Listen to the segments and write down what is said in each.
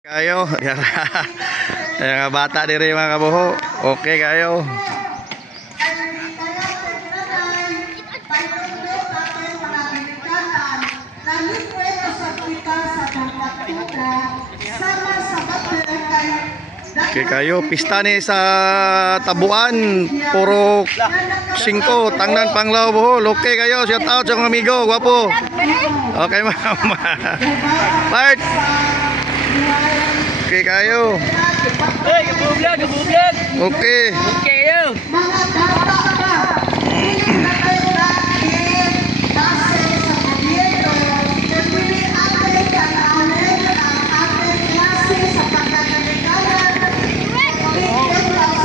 Kayo, yung bata diri mga kabuho. Okay kayo. Okay kayo, pista ni sa Tabuan, puro 5, Tangnan Panglao Bohol. Okay kayo, shout out sa mga amigo, guwapo. Okay mama. Bart. Okay kayo. Hey, kebublad. Okay. Okay yo.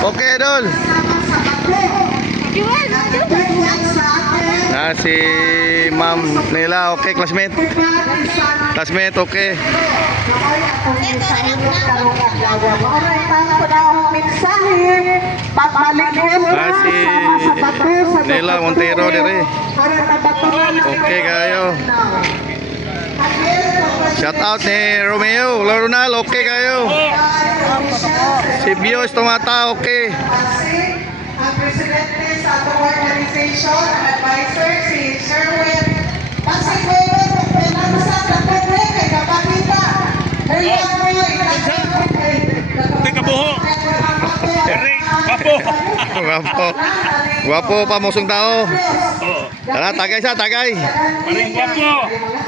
Okay, Dol. Nah, si Ma'am Nela, okay, classmate. Classmate, okay. Nah, si Nela Montero dire. Okay kayo. Shout out ni Romeo Laronal, okay kayo. Si Bios Tomata, okay. Ang presidente sa atong organization, ang advisor, si Sherwin. Pagsikwelo, kung sa kapagre, kay kapakita. Heriyan mo yung Kabuho. Eric, wapo. Guwapo. Guwapo pa mosong tao. Tara, tagay sa tagay. Paring wapo.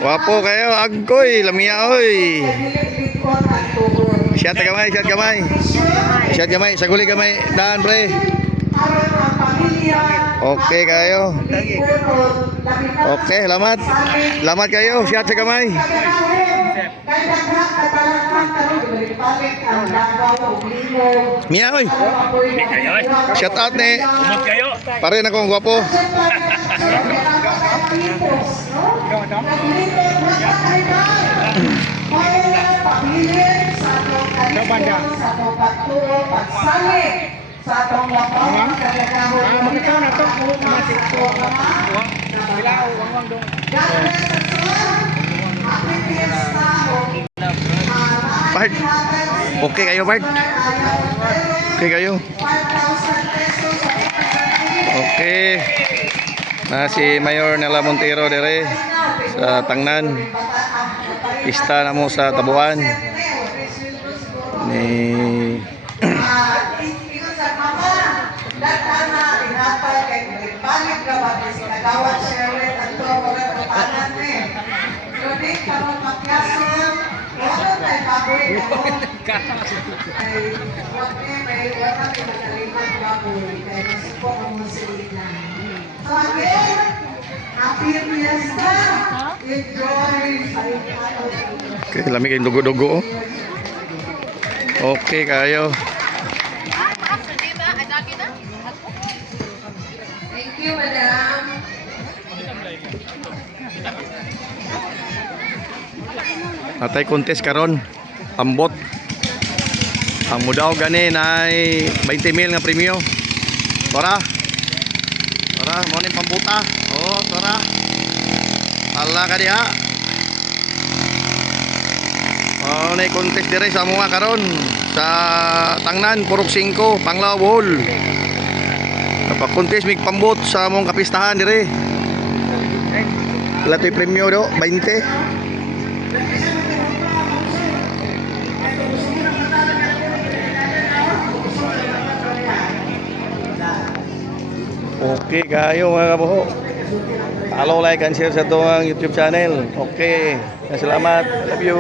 Guwapo kayo, agkoy, lamia oy. Siya gamay, siya gamay. Siya gamay, saguli gamay. Daan pre. Okay kayo. Okay, lamat. Lamat kayo, siya sa gamay. Mia oy. Kayo eh. Shout out ni Umot kayo. pare na kong guwapo. sa atong lapang kagagahon magkakaw na to Bart. Okay kayo, Bart. Okay kayo. Okay. Na si Mayor Nela Montero dire sa Tangnan. Pista na mo sa Tabuan. Ni okay, lamig yung dugo-dugo. Okay kayo. Thank you, madam. Atay contest karon. Ambot. Ang mudaw gani na 20,000 nga premyo. Tora. Tora, mo ni pambuta. Oh, tora. Ala ka diha. Oh, na contest dire sa mga karon sa Tangnan, Purok 5, Panglao Bohol. Napag-contest mig pambot sa among kapistahan dire. Latoy premyo do 20. Okay kayo mga kabuho. Follow, like, and share sa itong YouTube channel. Okay. Salamat. I love you.